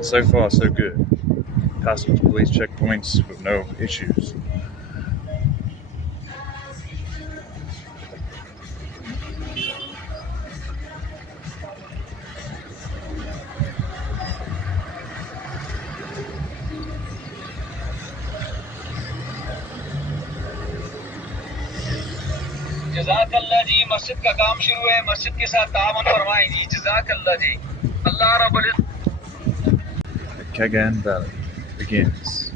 So far, so good. Passing police checkpoints with no issues. जज़ाकल्लाह जी मस्जिद का काम शुरू है मस्जिद के साथ तावन फरमाएं जी जज़ाकल्लाह जी अल्लाह रब्बुल The Kagan Valley begins.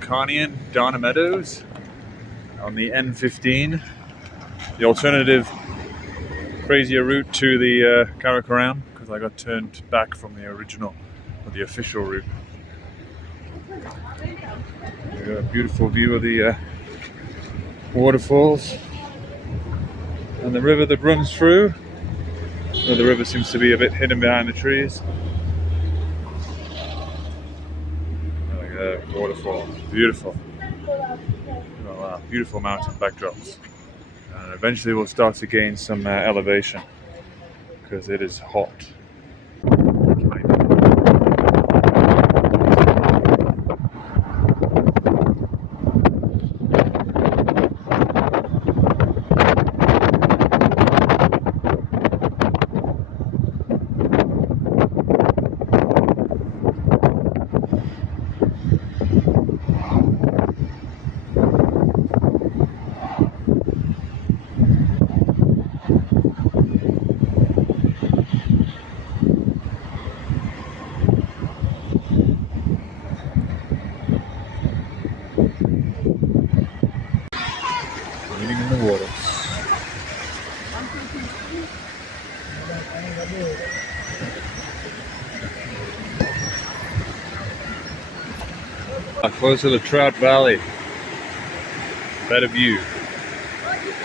Carnian Dana Meadows on the N15, the alternative crazier route to the Karakoram, because I got turned back from the original or the official route. A beautiful view of the waterfalls and the river that runs through. Well, the river seems to be a bit hidden behind the trees. Waterfall, beautiful. Oh, wow. Beautiful mountain backdrops. And eventually we'll start to gain some elevation because it is hot. In the water. Close to the Trout Valley. Better view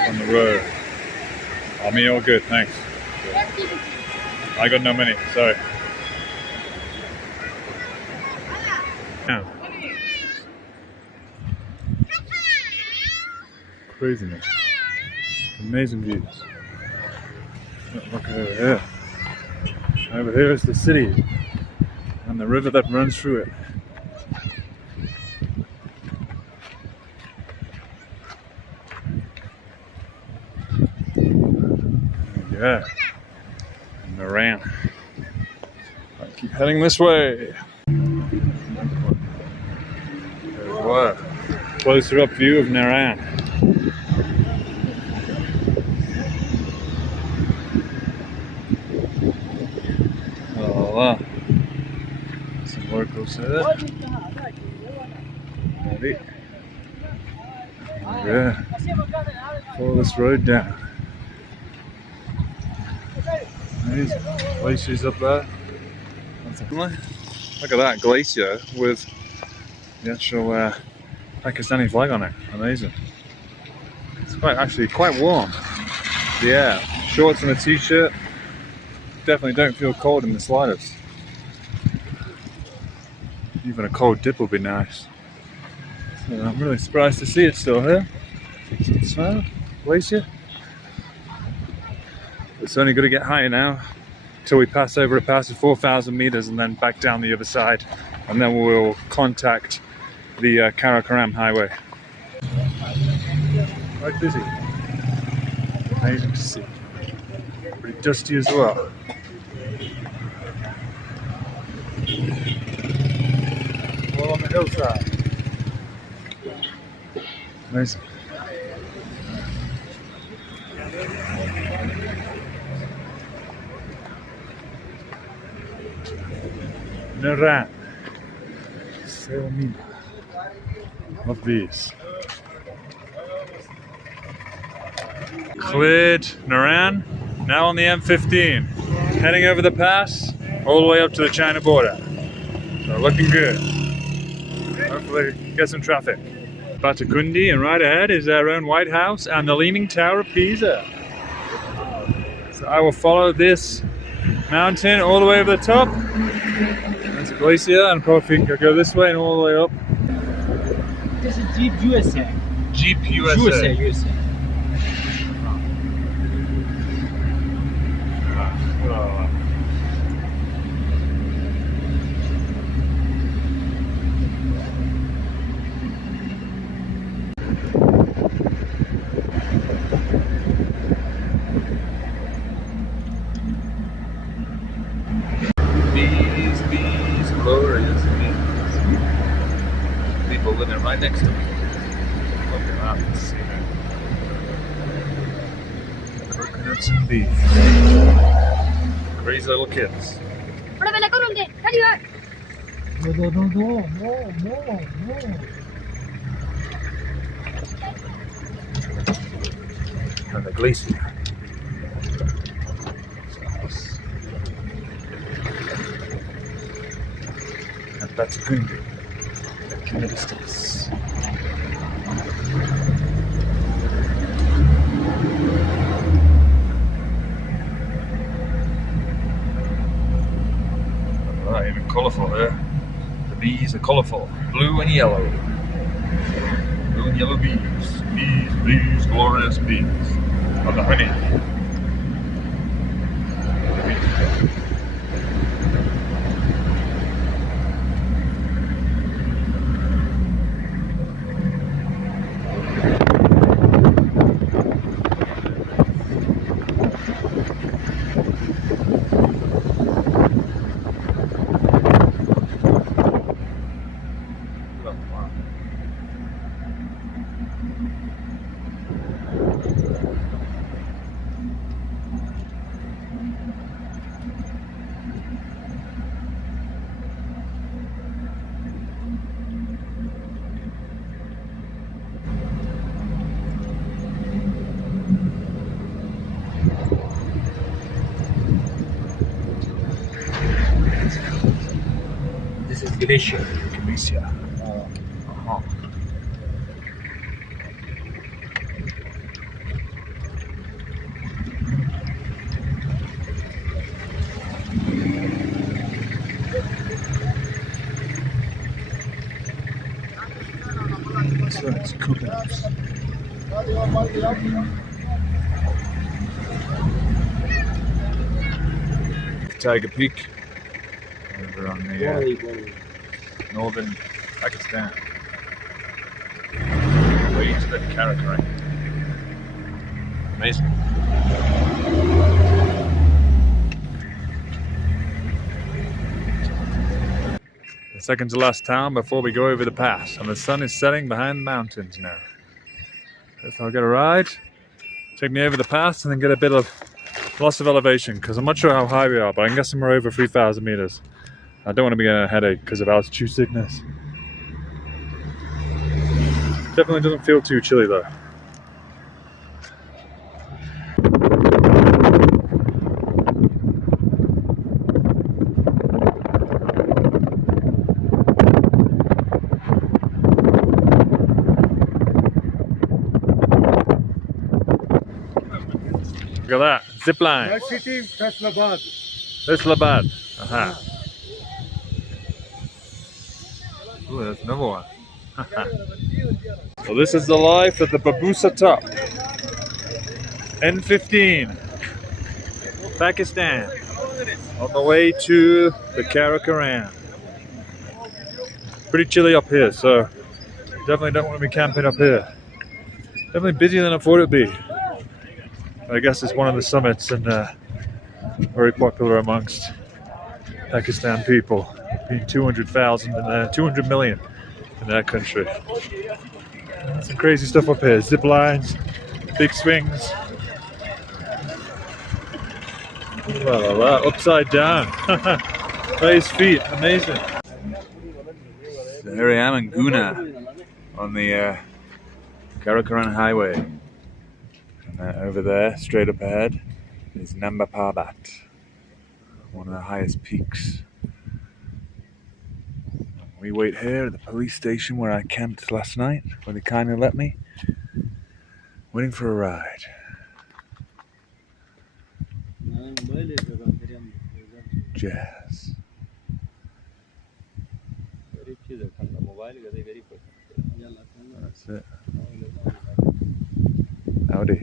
on the road. I mean, all good, thanks. I got no money, sorry. Yeah. Craziness. Amazing views. Look over here. Over here is the city and the river that runs through it. Yeah. And around. I keep heading this way. There's what? Closer up view of Naran. Some locals there. Maybe. Yeah. Follow this road down. Amazing. Glaciers up there. Look at that glacier with the actual Pakistani flag on it. Amazing. It's actually quite warm. Yeah. Shorts and a t-shirt. Definitely don't feel cold in the slightest. Even a cold dip would be nice. So I'm really surprised to see it still here. Snow, glacier. It's only going to get higher now until we pass over a pass of 4,000 meters and then back down the other side, and then we'll contact the Karakoram highway. Quite busy. Amazing to see. Pretty dusty as well. All on the hillside. Amazing. Naran. Selmina. Of these. Cleared Naran. Now on the M15. Heading over the pass all the way up to the China border. So looking good. Hopefully get some traffic. Batakundi, and right ahead is our own White House and the Leaning Tower of Pisa. So I will follow this mountain all the way over the top. There's a glacier, and probably can go this way and all the way up. This is Jeep USA. Jeep USA. USA. Oh. Bees, glorious bees. People living right next to me. Look at that, the scenery. Coconuts and bees. Crazy little kids. No. And the glacier. And that's Gundu. In the distance. Right, even colourful here. The bees are colourful. Blue and yellow. Blue and yellow bees. Bees, glorious bees. Of the honey. This is glacier. Glacier. So it's coconuts. Tiger Peak. Over on the northern Pakistan. Way to the Karakoram. Amazing. The second to last town before we go over the pass, and the sun is setting behind the mountains now. If I'll get a ride, take me over the pass and then get a bit of loss of elevation, because I'm not sure how high we are, but I can guess somewhere over 3,000 meters. I don't want to be getting a headache because of altitude sickness. Definitely doesn't feel too chilly though. Look at that, zip line. That city, Faisalabad. Faisalabad. Aha. Ooh, that's another one. So this is the life at the Babusa top. N15. Pakistan. On the way to the Karakoram. Pretty chilly up here, so definitely don't want to be camping up here. Definitely busier than I thought it'd be. I guess it's one of the summits and very popular amongst Pakistan people, being 200,000 and 200 million in that country. Some crazy stuff up here, zip lines, big swings. Well, upside down. Raised feet, amazing. So here I am in Guna on the Karakoram highway. And over there, straight up ahead, is Namba Parbat, one of the highest peaks. We wait here at the police station where I camped last night, where they kindly let me, waiting for a ride. Jazz. That's it. Howdy.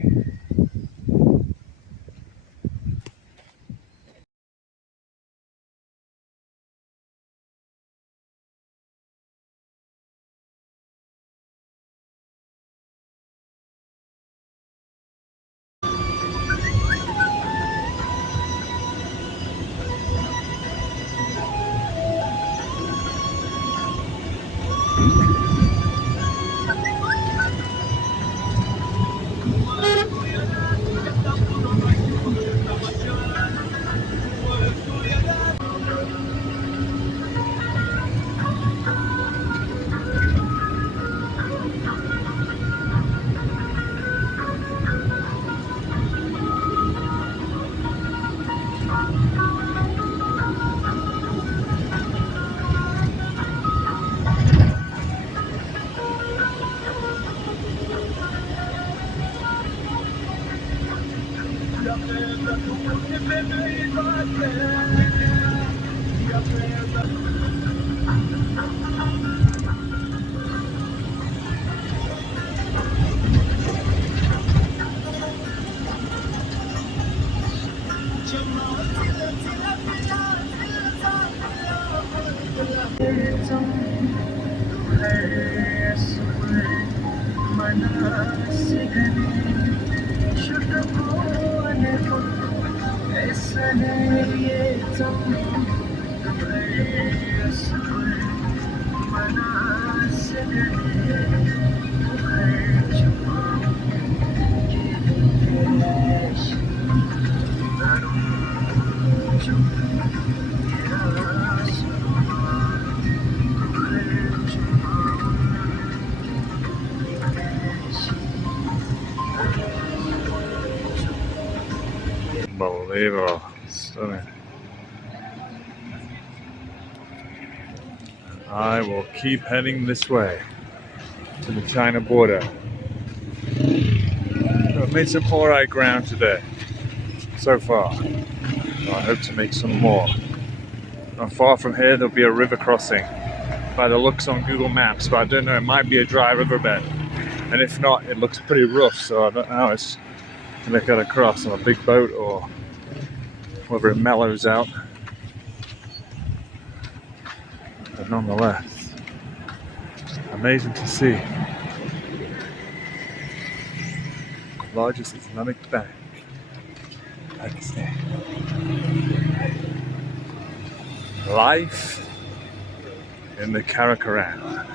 Unbelievable. Stunning. I will keep heading this way to the China border. I've made some alright ground today, so far. So I hope to make some more. Not far from here there'll be a river crossing by the looks on Google Maps, but I don't know, it might be a dry riverbed. And if not, it looks pretty rough, so I don't know how it's gonna get across on a big boat or whether it mellows out. But nonetheless, amazing to see. Largest Islamic bank, Pakistan. Life in the Karakoram.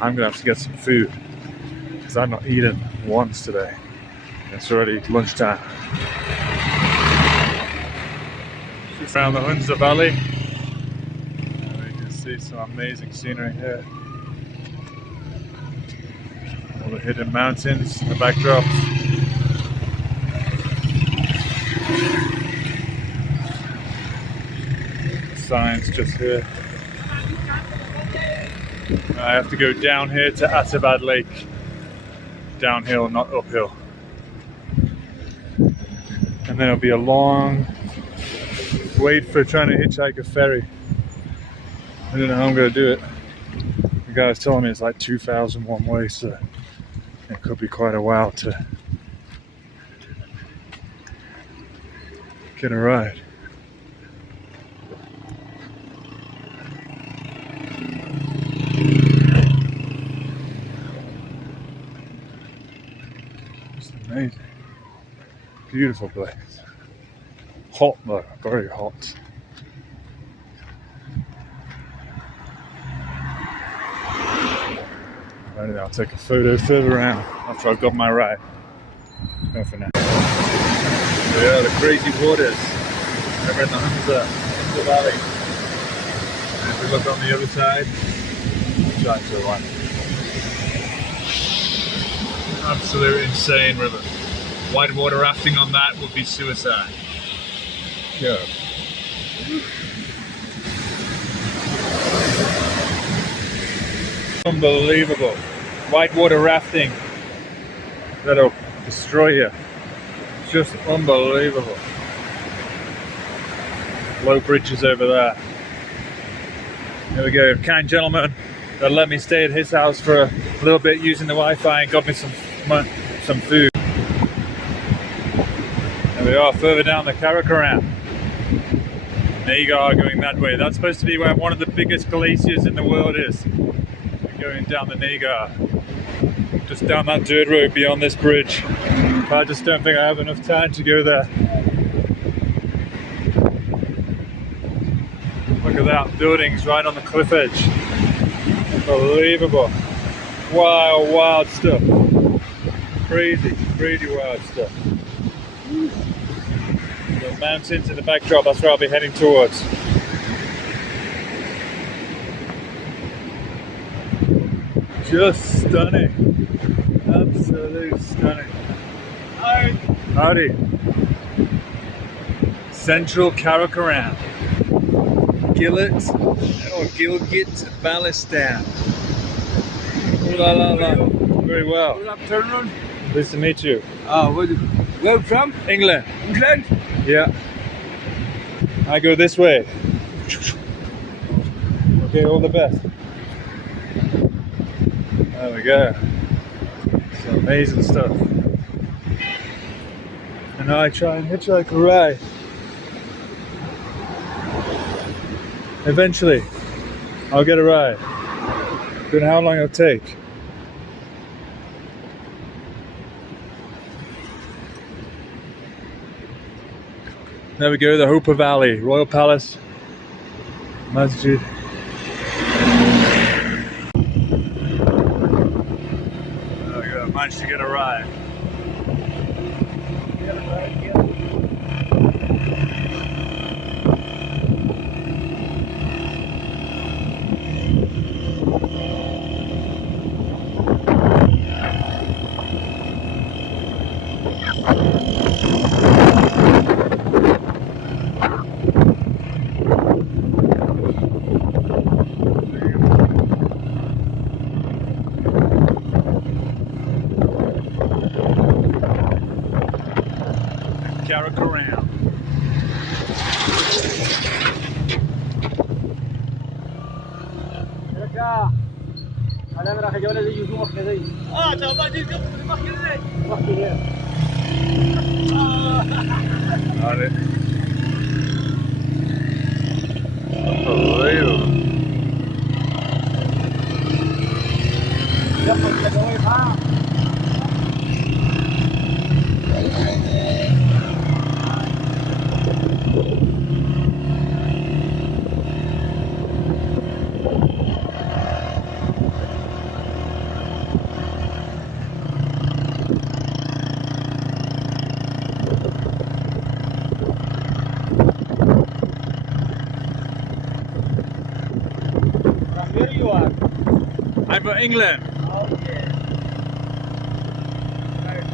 I'm gonna have to get some food because I've not eaten once today. It's already lunchtime. We found the Hunza Valley. And you can see some amazing scenery here. All the hidden mountains in the backdrop. Signs just here. I have to go down here to Atabad Lake. Downhill, not uphill. And then it'll be a long wait for trying to hitchhike a ferry. I don't know how I'm going to do it. The guy was telling me it's like 2,000 one way, so it could be quite a while to get a ride. Just amazing. Beautiful place. Hot though, very hot. Anyway, I'll take a photo further around after I've got my ride. Go for now. Yeah, the crazy waters over in the Hunza Valley. And if we look on the other side, giant one. Absolute insane river. Whitewater rafting on that would be suicide. Yeah. Unbelievable. whitewater rafting that'll destroy you. It's just unbelievable. Low bridges over there. There we go. Kind gentleman that let me stay at his house for a little bit using the Wi-Fi and got me some food. There we are, further down the Karakoram. Nagar going that way. That's supposed to be where one of the biggest glaciers in the world is. We're going down the Nagar. Just down that dirt road beyond this bridge. But I just don't think I have enough time to go there. Look at that, buildings right on the cliff edge. Unbelievable. Wild, wild stuff. Crazy, crazy wild stuff. The mountains in the backdrop, that's where I'll be heading towards. Just stunning. Absolute stunning. Howdy. Central Karakoram. Gilgit-Baltistan. La la la. Very well. Good afternoon. Nice to meet you. Where from? England. England? Yeah. I go this way. Okay, all the best. There we go. Some amazing stuff. And now I try and hitchhike a ride. Eventually, I'll get a ride. Don't know how long it'll take. There we go, the Hooper Valley, Royal Palace, Masjid. There we go, managed to get a ride. Karakoram. Got it. Unbelievable. Where you are? I'm from England. Okay. Right.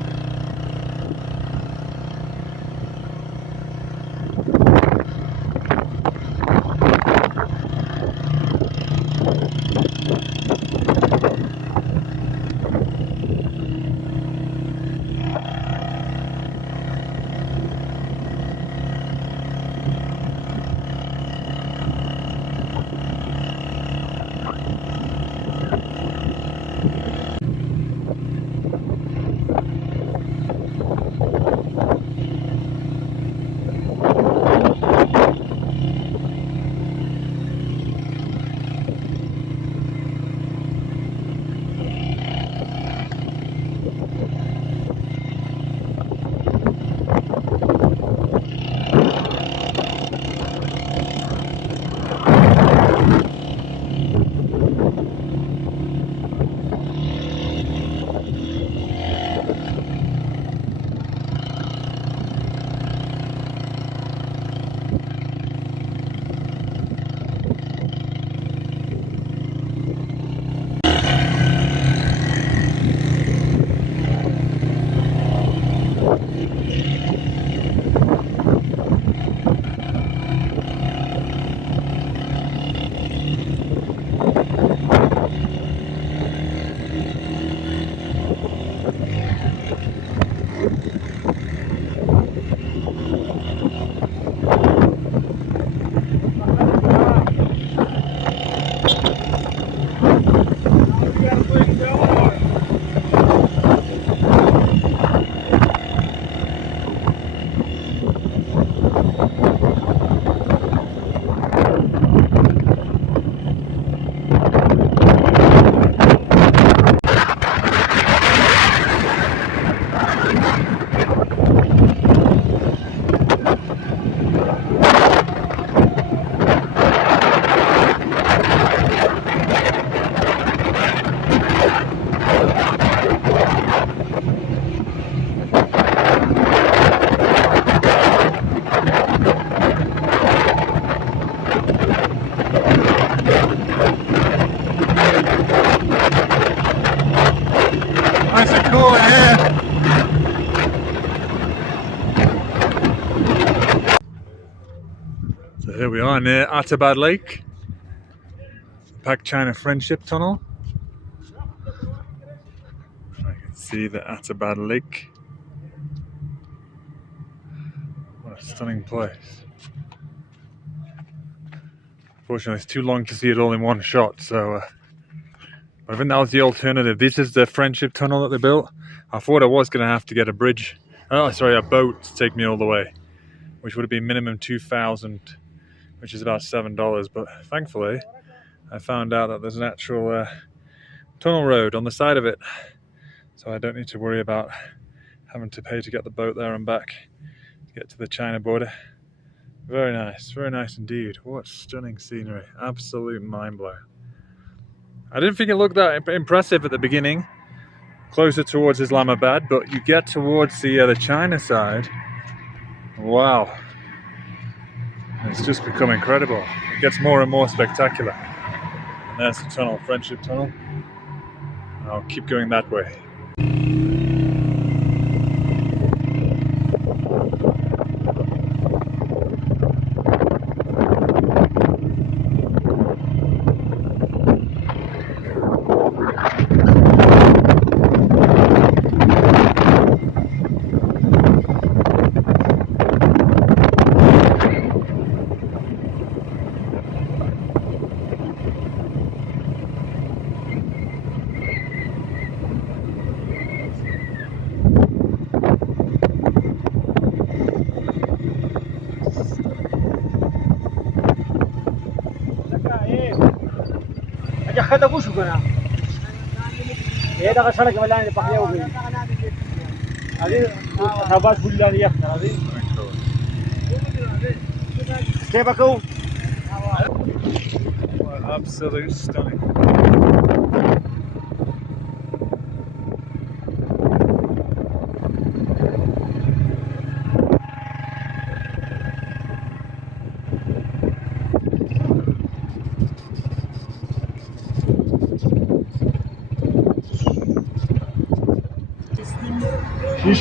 are near Atabad Lake, Pak-China Friendship Tunnel. I can see the Atabad Lake. What a stunning place. Unfortunately, it's too long to see it all in one shot, so I think that was the alternative. This is the Friendship Tunnel that they built. I thought I was going to have to get a bridge, a boat to take me all the way, which would have been minimum 2,000, which is about $7. But thankfully, I found out that there's an actual tunnel road on the side of it, so I don't need to worry about having to pay to get the boat there and back to get to the China border. Very nice indeed. What stunning scenery, absolute mind blow. I didn't think it looked that impressive at the beginning, closer towards Islamabad, but you get towards the China side, wow, it's just become incredible. It gets more and more spectacular. And there's the tunnel, Friendship Tunnel. I'll keep going that way. खत्म कुछ करना ये तो सड़क में लाने पकड़े हो गई अभी शाबाश फुल जानी है अभी क्या बकूं Absolute stunning.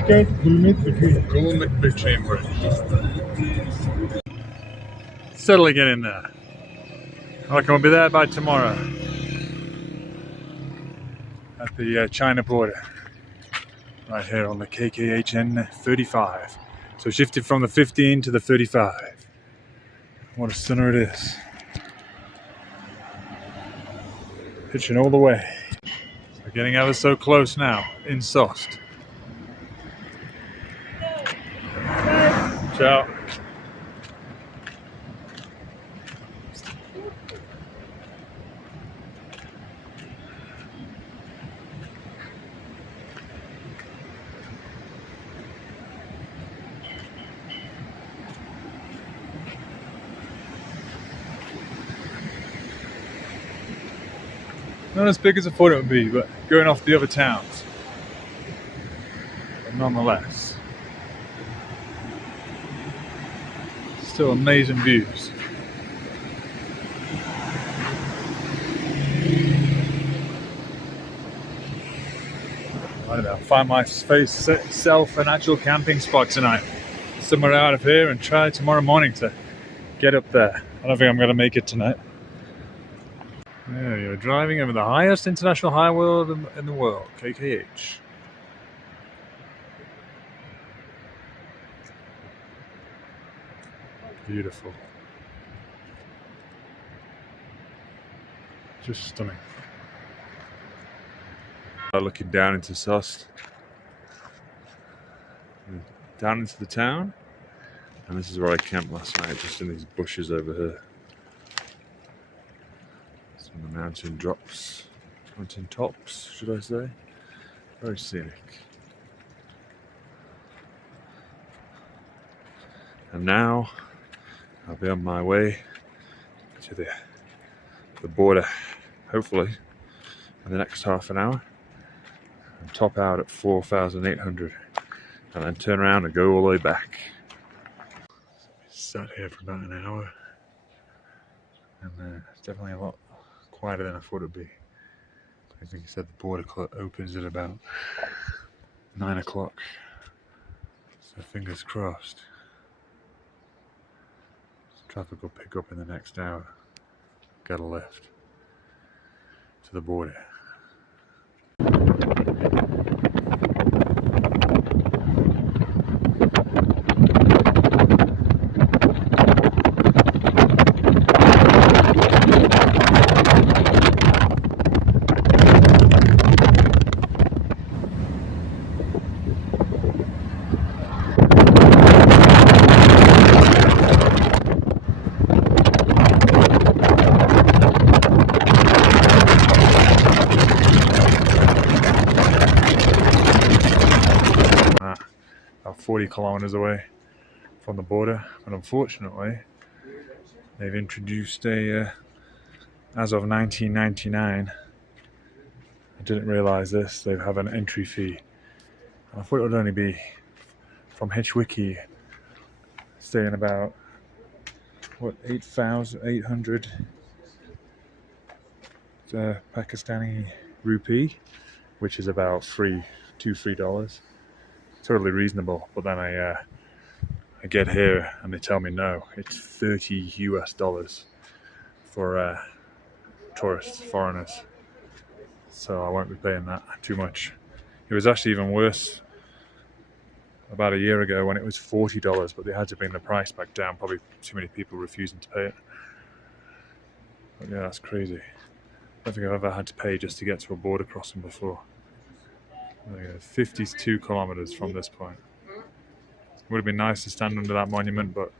Gulmit between bridge. Settling it in there. I reckon we'll be there by tomorrow. At the China border. Right here on the KKHN 35. So shifted from the 15 to the 35. What a stunner it is. Pitching all the way. We're getting ever so close now in Sost. Ciao. Not as big as I thought it would be, but going off the other towns. But nonetheless. Still amazing views. I don't know, find myself an actual camping spot tonight. Somewhere out of here and try tomorrow morning to get up there. I don't think I'm going to make it tonight. Yeah, you're driving over the highest international highway in the world, KKH. Beautiful. Just stunning. Looking down into Sost. Down into the town. And this is where I camped last night, just in these bushes over here. Some of the mountain drops. Mountain tops, should I say. Very scenic. And now I'll be on my way to the border, hopefully, in the next half an hour, and top out at 4,800, and then turn around and go all the way back. Sat here for about an hour, and it's definitely a lot quieter than I thought it'd be. I think he said the border opens at about 9 o'clock, so fingers crossed. Traffic will pick up in the next hour. Get a lift to the border. About 40 kilometers away from the border, but unfortunately they've introduced a as of 1999, I didn't realize this, they have an entry fee, and I thought it would only be from Hitchhiking, staying about what, 8,800 Pakistani rupee, which is about $3. Totally reasonable, but then I get here and they tell me no, it's $30 US for tourists, foreigners. So I won't be paying that too much. It was actually even worse about a year ago when it was $40, but they had to bring the price back down. Probably too many people refusing to pay it. But yeah, that's crazy. I don't think I've ever had to pay just to get to a border crossing before. 52 kilometers from this point. Would have been nice to stand under that monument, but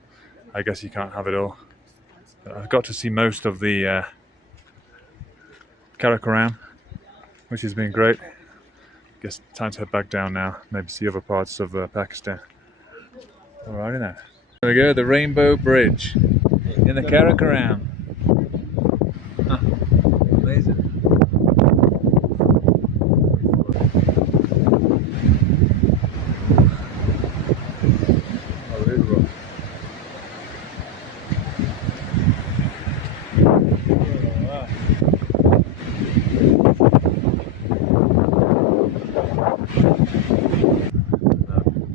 I guess you can't have it all. I've got to see most of the Karakoram, which has been great. Guess time to head back down now, maybe see other parts of Pakistan. Alrighty then. There we go, the Rainbow Bridge in the Karakoram. Amazing. Unbelievable.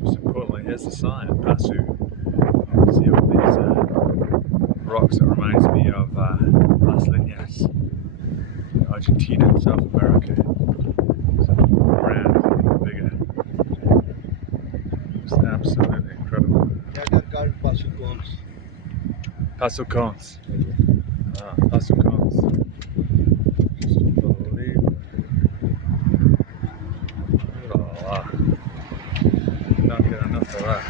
Most importantly, here's the sign, Pasu. You see all these rocks that reminds me of Las Linas, Argentina, South America. So grand, bigger. It's absolutely incredible. Paso Cons. Ah, Paso Cons. Just unbelievable. Look at all that. Can't get enough of that.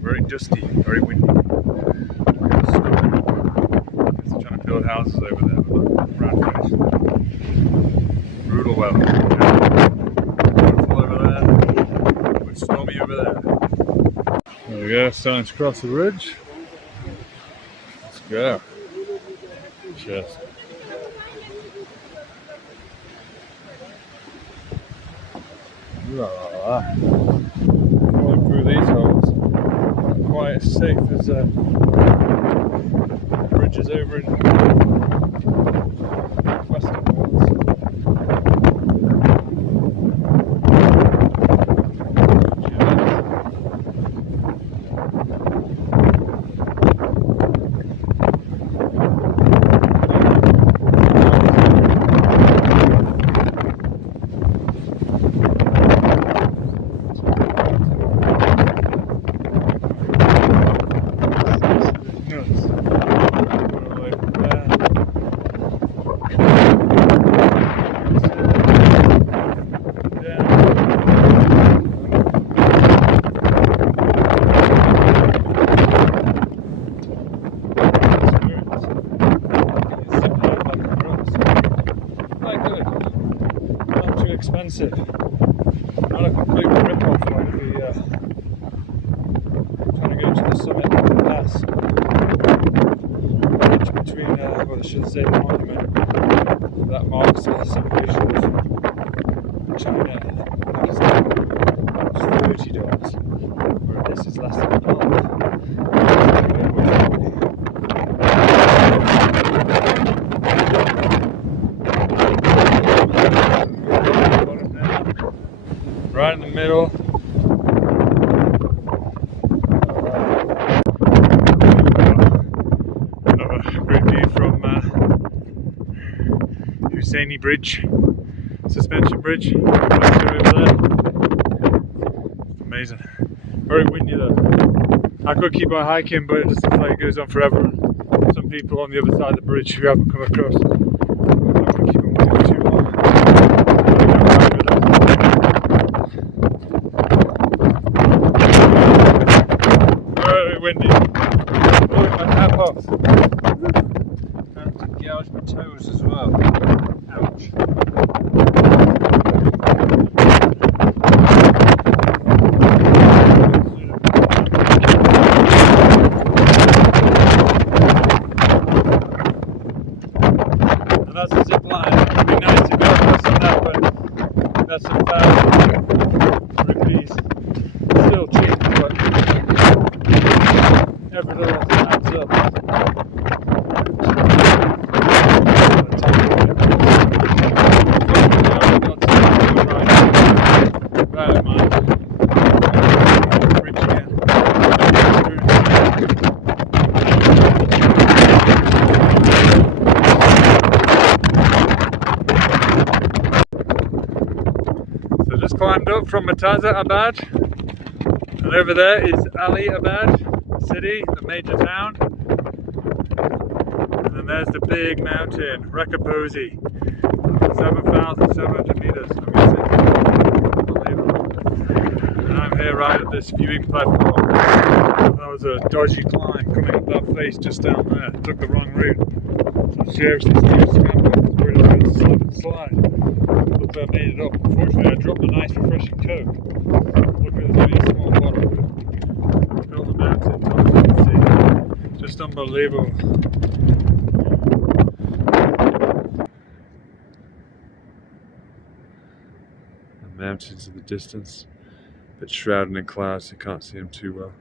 Very dusty, very windy. They're trying to build houses over there, but around finished. Brutal weather. Beautiful over there, but stormy over there. There we go, starting to cross the bridge. Let's go. Cheers. Going through these holes, not quite as safe as bridges over in Western Walls. Not a complete rip-off, like the trying to go to the summit of the pass. It's between, well, I should say the monument that marks the separation of China and Pakistan. It's $30, where this is less than $1. Right in the middle. Another great view from Husseini Bridge, suspension bridge. Over there. Amazing. Very windy though. I could keep on hiking, but it just looks like it goes on forever. And some people on the other side of the bridge who haven't come across, I'm not going to keep on walking too long. Very windy. Blowing my cap off. Trying to gouge my toes as well. Ouch. And that's a zip line. It'd be nice to go across on that, but that's some rupees. Still cheap, but every little adds up. So just climbed up from Mataza Abad, and over there is Ali Abad, the city, the major town. And then there's the big mountain, Rekaposi, 7,700 meters. Unbelievable. And I'm here right at this viewing platform. That was a dodgy climb coming up that face just down there. Took the wrong route. So seriously, steep scramble. I was worried I was going to slip and slide. Look, I made it up. Unfortunately, I dropped a nice refreshing Coke. Look, there's only a small bottle. Look at all the mountain tops you can see. Just unbelievable. The mountains in the distance, a bit shrouded in clouds, so you can't see them too well.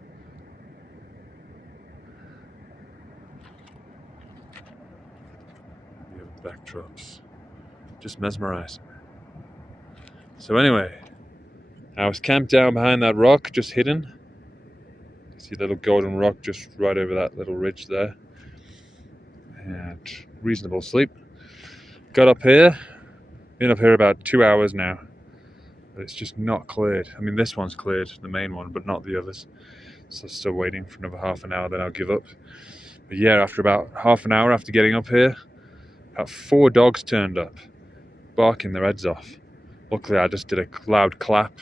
The backdrops, just mesmerizing. So anyway, I was camped down behind that rock, just hidden. You see a little golden rock just right over that little ridge there. And reasonable sleep. Got up here, been up here about 2 hours now. But it's just not cleared. I mean, this one's cleared, the main one, but not the others. So still waiting for another half an hour, then I'll give up. But yeah, after about half an hour after getting up here, about 4 dogs turned up, barking their heads off. Luckily, I just did a loud clap,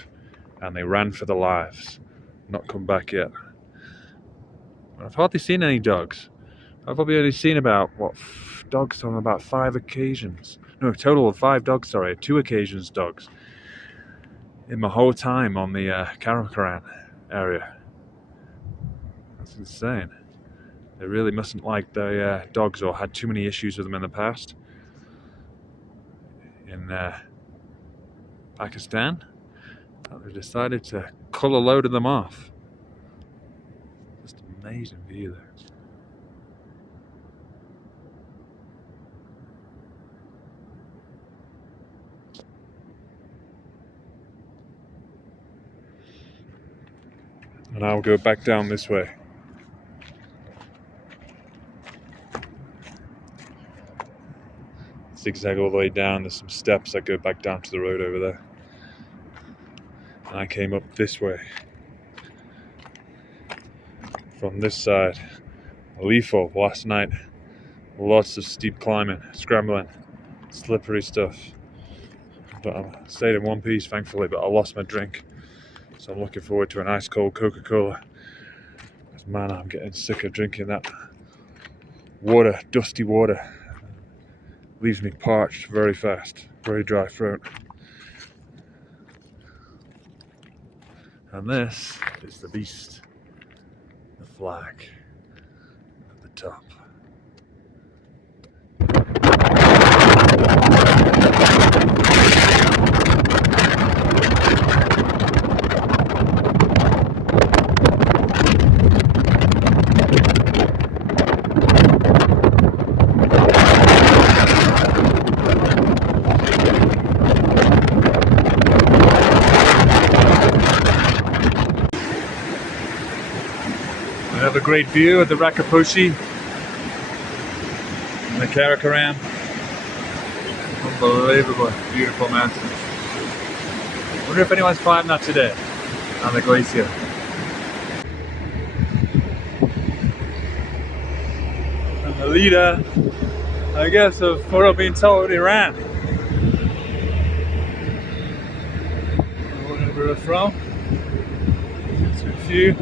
and they ran for their lives. Not come back yet. But I've hardly seen any dogs. I've probably only seen about, dogs on about 5 occasions. No, a total of 5 dogs, sorry, 2 occasions dogs. In my whole time on the Karakoram area. That's insane. They really mustn't like the dogs or had too many issues with them in the past. In Pakistan, they decided to cull a load of them off. Just an amazing view there. And I'll go back down this way. Zigzag all the way down. There's some steps that go back down to the road over there. And I came up this way. From this side. Lethal last night. Lots of steep climbing, scrambling, slippery stuff. But I stayed in one piece, thankfully, but I lost my drink. So I'm looking forward to an ice cold Coca-Cola. Man, I'm getting sick of drinking that water, dusty water. Leaves me parched very fast, very dry throat. And this is the beast, the flag at the top. We have a great view of the Rakaposhi and the Karakoram. Unbelievable, beautiful mountains. I wonder if anyone's climbed that today on the glacier. And the leader, I guess, of what I've been told, Iran. Wherever they're from. It's a few.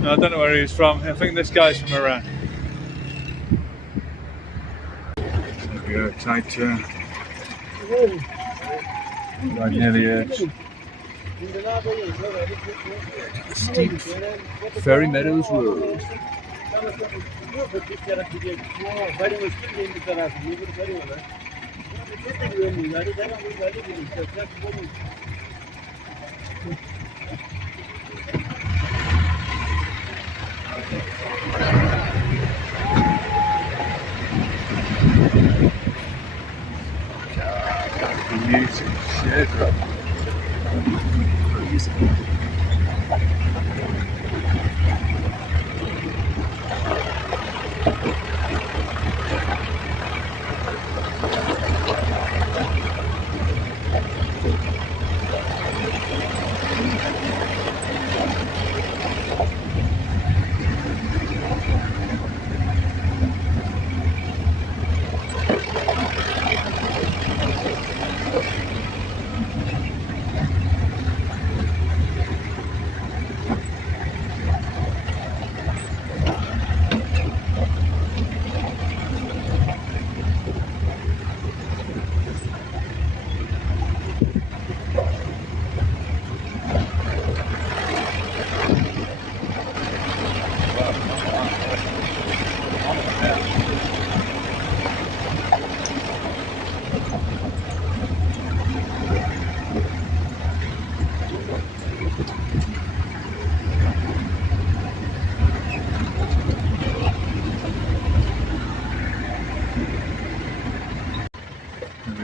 No, I don't know where he's from. I think this guy's from Iran. There we go, tight turn. Right near the edge. Steep Ferry Meadows Road. Amazing shit. Crazy.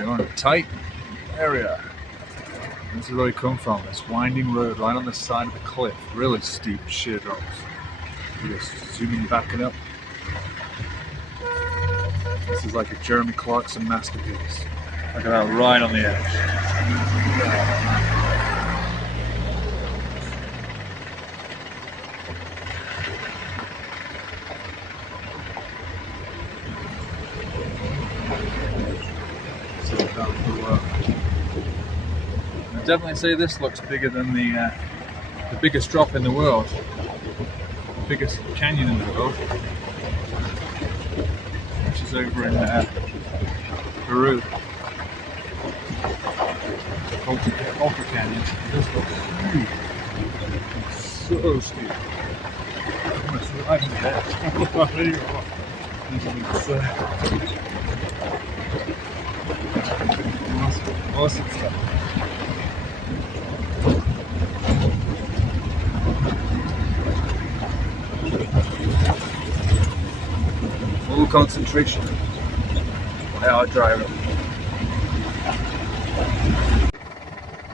We are in a tight area. This is where we come from, this winding road right on the side of the cliff. Really steep sheer drops. We're just zooming back it up. This is like a Jeremy Clarkson masterpiece. Look at that, right on the edge. I'd definitely say this looks bigger than the biggest drop in the world, the biggest canyon in the world, which is over in Peru, Ultra Canyon. This looks huge, it's so steep. Almost right in the edge. Awesome stuff. Full concentration by our driver.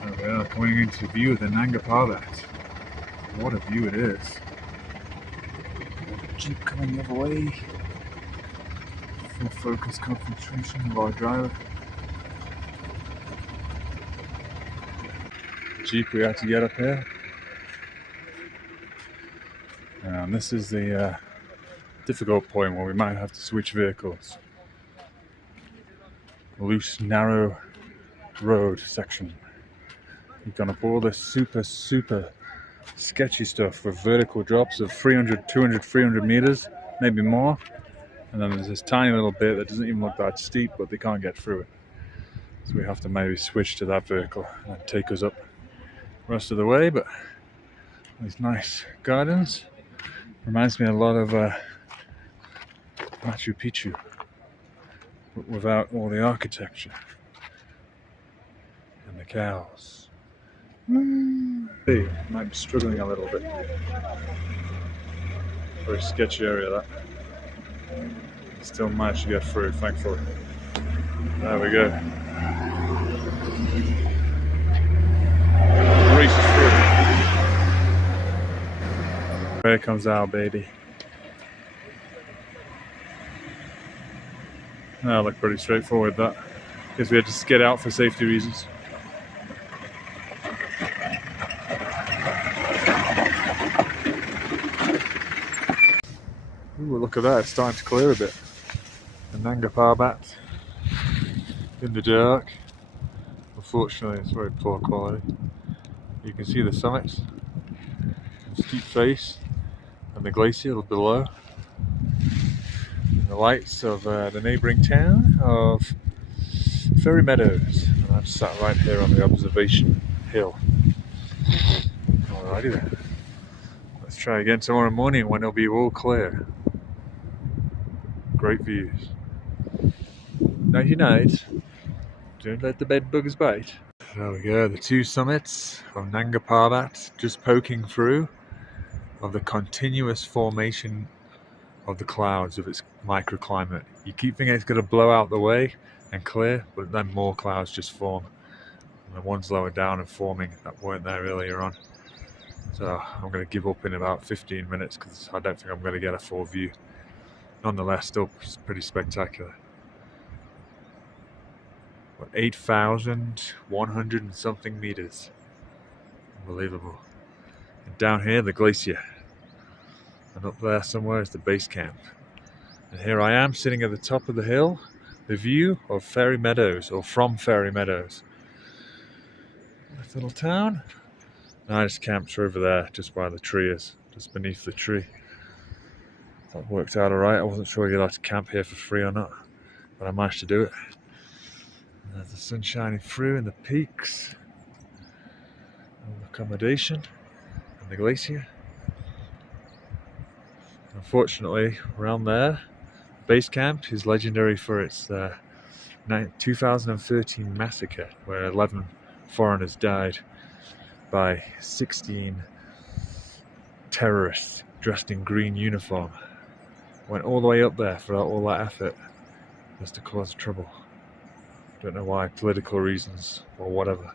There we are, coming into view of the Nanga Parbat. What a view it is. Jeep coming the other way. Full focus concentration of our driver. Jeep we had to get up here. And this is the difficult point where we might have to switch vehicles. Loose, narrow road section. We've gone up all this super sketchy stuff with vertical drops of 300, 200, 300 meters, maybe more. And then there's this tiny little bit that doesn't even look that steep, but they can't get through it. So we have to maybe switch to that vehicle and take us up the rest of the way, but These nice gardens. Reminds me a lot of Machu Picchu, but without all the architecture and the cows. Hey, might be struggling a little bit. Very sketchy area that. Still managed to get through, thankfully. There we go. Races through. There comes our baby. That looked pretty straightforward, that. Guess we had to skid out for safety reasons. Ooh, look at that, it's starting to clear a bit. The Nanga Parbat in the dark. Unfortunately, it's very poor quality. You can see the summits, the steep face, and the glacier below. And the lights of the neighbouring town of Fairy Meadows. And I'm sat right here on the observation hill. Alrighty then. Let's try again tomorrow morning when it'll be all clear. Great views. Nighty night. Don't let the bed bugs bite. There we go, the two summits of Nanga Parbat just poking through of the continuous formation of the clouds of its microclimate. You keep thinking it's going to blow out the way and clear, but then more clouds just form. And the ones lower down and forming that weren't there earlier on. So I'm going to give up in about 15 minutes because I don't think I'm going to get a full view. Nonetheless, still pretty spectacular. What, 8,100 and something meters. Unbelievable. And down here, the glacier. And up there somewhere is the base camp. And here I am sitting at the top of the hill, the view of Fairy Meadows, or from Fairy Meadows. Nice little town. And I just camped over there, just where the tree is, just beneath the tree. That worked out alright. I wasn't sure you'd have to camp here for free or not, but I managed to do it. And there's the sun shining through and the peaks, and the accommodation, and the glacier. Unfortunately, around there, base camp is legendary for its 2013 massacre, where 11 foreigners died by 16 terrorists dressed in green uniform. Went all the way up there for all that effort just to cause trouble. Don't know why, political reasons or whatever.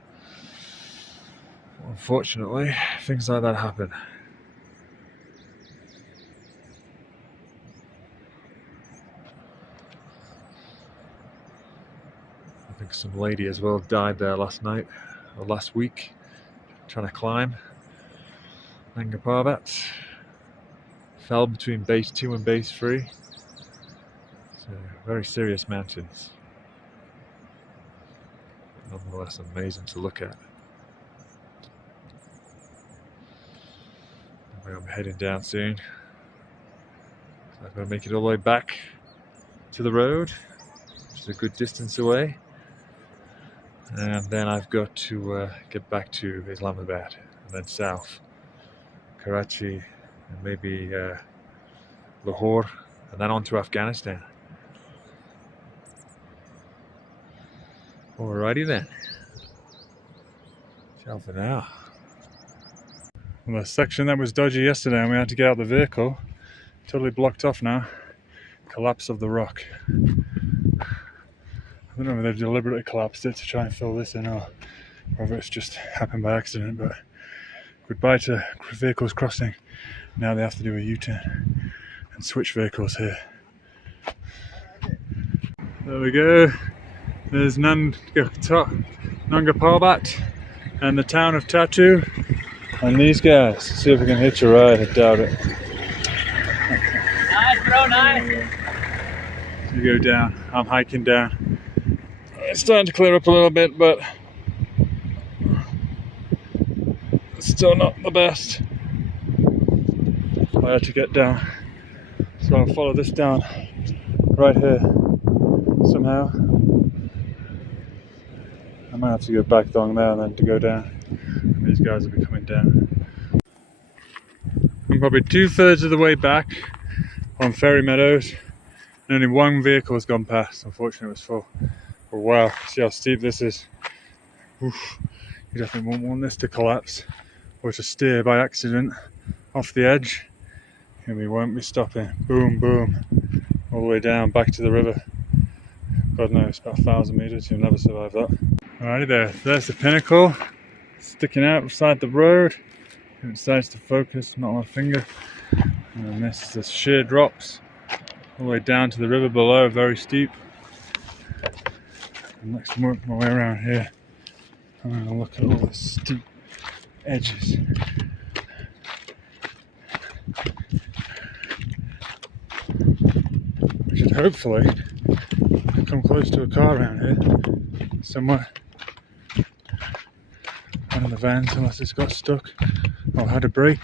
Unfortunately, things like that happen. I think some lady as well died there last night, or last week, trying to climb Nanga Parbat. Fell between base 2 and base 3. So, very serious mountains. Nonetheless, amazing to look at. I'm heading down soon. So I'm going to make it all the way back to the road, which is a good distance away. And then I've got to get back to Islamabad and then south. Karachi, and maybe Lahore, and then on to Afghanistan. Alrighty then. Ciao for now. Well, the section that was dodgy yesterday and we had to get out the vehicle, totally blocked off now. Collapse of the rock. I don't know if they've deliberately collapsed it to try and fill this in or whether it's just happened by accident, but goodbye to vehicles crossing. Now they have to do a U-turn and switch vehicles here. There we go. There's Nanga Parbat and the town of Tatu. And these guys. See if we can hitch a ride. I doubt it. Nice, bro, nice. You go down. I'm hiking down. It's starting to clear up a little bit, but it's still not the best. I had to get down, so I'll follow this down right here somehow. I might have to go back along there and then to go down. These guys will be coming down. probably 2/3 of the way back on Ferry Meadows, and only one vehicle has gone past. Unfortunately, it was full. But wow, see how steep this is. Oof. You definitely won't want this to collapse or to steer by accident off the edge, and we won't be stopping. Boom, boom, all the way down back to the river. God knows, about 1,000 meters. You'll never survive that. Alrighty there. There's the pinnacle sticking out beside the road. It decides to focus, not on my finger. And then this is the sheer drops all the way down to the river below, very steep. And let's work my way around here. I'm going to look at all the steep edges. We should hopefully come close to a car around here somewhere. One of the vans, unless it's got stuck or had a break.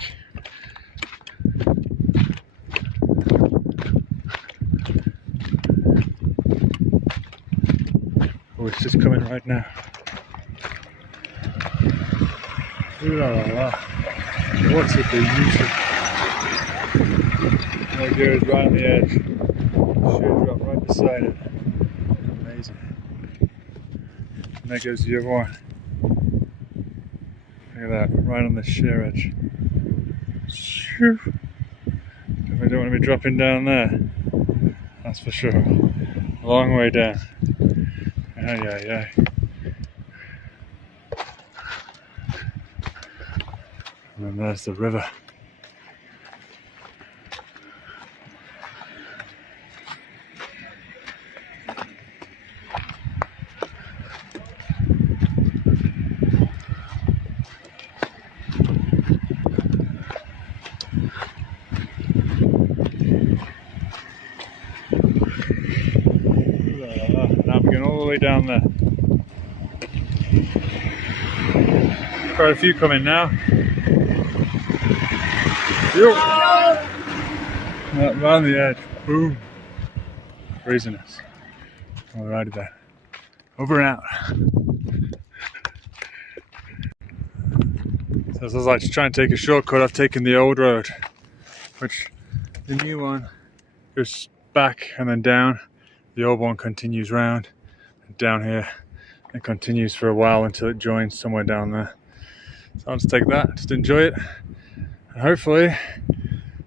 Oh, it's just coming right now. Ooh la la la. What's it do? There it goes, right on the edge. Sheer drop right beside it. Amazing. And there goes the other one. Look at that, right on the sheer edge. Shoo. Definitely don't want to be dropping down there. That's for sure. Long way down. Aye, aye, aye. And then there's the river. Now we're going all the way down there. Quite a few coming now. Around the edge. Boom. Craziness. Alrighty then. Over and out. So as I was like to try and take a shortcut, I've taken the old road, which the new one goes back and then down. The old one continues round and down here and continues for a while until it joins somewhere down there. So I'll just take that, just enjoy it, and hopefully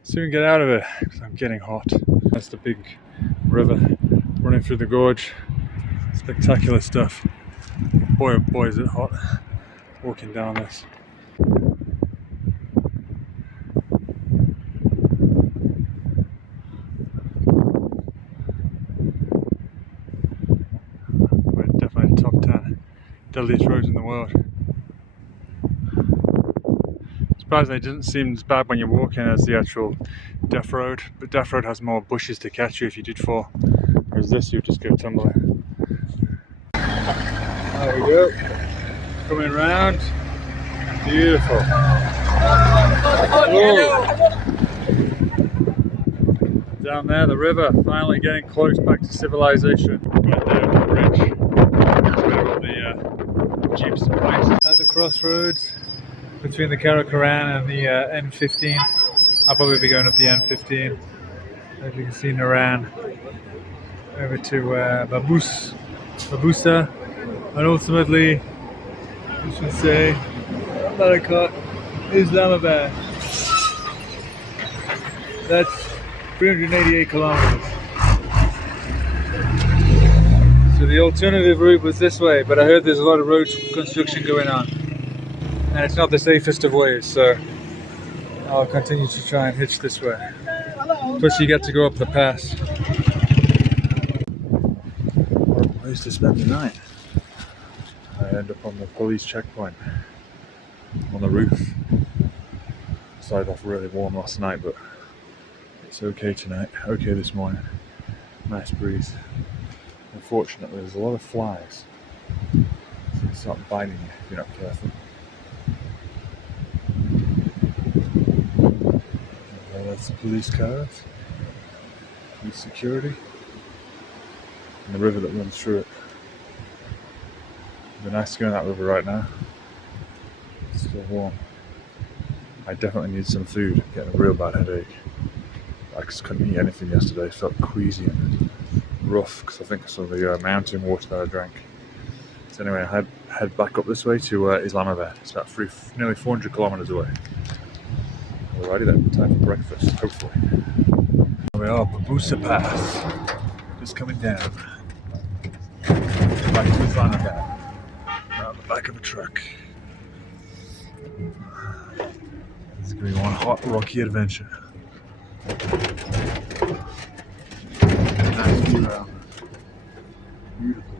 soon get out of it because I'm getting hot. That's the big river running through the gorge. Spectacular stuff. Boy oh boy is it hot walking down this. We're definitely top 10 deadliest roads in the world. Surprisingly, it doesn't seem as bad when you're walking as the actual Death Road, but Death Road has more bushes to catch you if you did fall, whereas this you just go tumbling. There we go, coming round, beautiful. Whoa. Down there, the river, finally getting close back to civilization. Right there on the bridge, that's where all the jeeps are priced. At the crossroads between the Karakoram and the N15. I'll probably be going up the N15. As you can see, Naran over to Babusa, and ultimately, I should say, Karakoram, Islamabad. That's 388 kilometers. So the alternative route was this way, but I heard there's a lot of road construction going on. And it's not the safest of ways, so I'll continue to try and hitch this way. Plus you get to go up the pass. Horrible place to spend the night. I end up on the police checkpoint, on the roof. Started off really warm last night, but it's okay tonight, okay this morning. Nice breeze. Unfortunately, there's a lot of flies, so they start biting you if you're not careful. That's the police cars, police security, and the river that runs through it. It'd be nice to go in that river right now. It's still warm. I definitely need some food. Getting a real bad headache. I just couldn't eat anything yesterday. Felt queasy and rough because I think some of the mountain water that I drank. So anyway, I head back up this way to Islamabad. It's about nearly 400 kilometers away. Alrighty then, time for breakfast, hopefully. Here we are, Babusa Pass. Just coming down. Back to Islamabad. Out the back of a truck. It's going to be one hot, rocky adventure. Nice view around. Beautiful.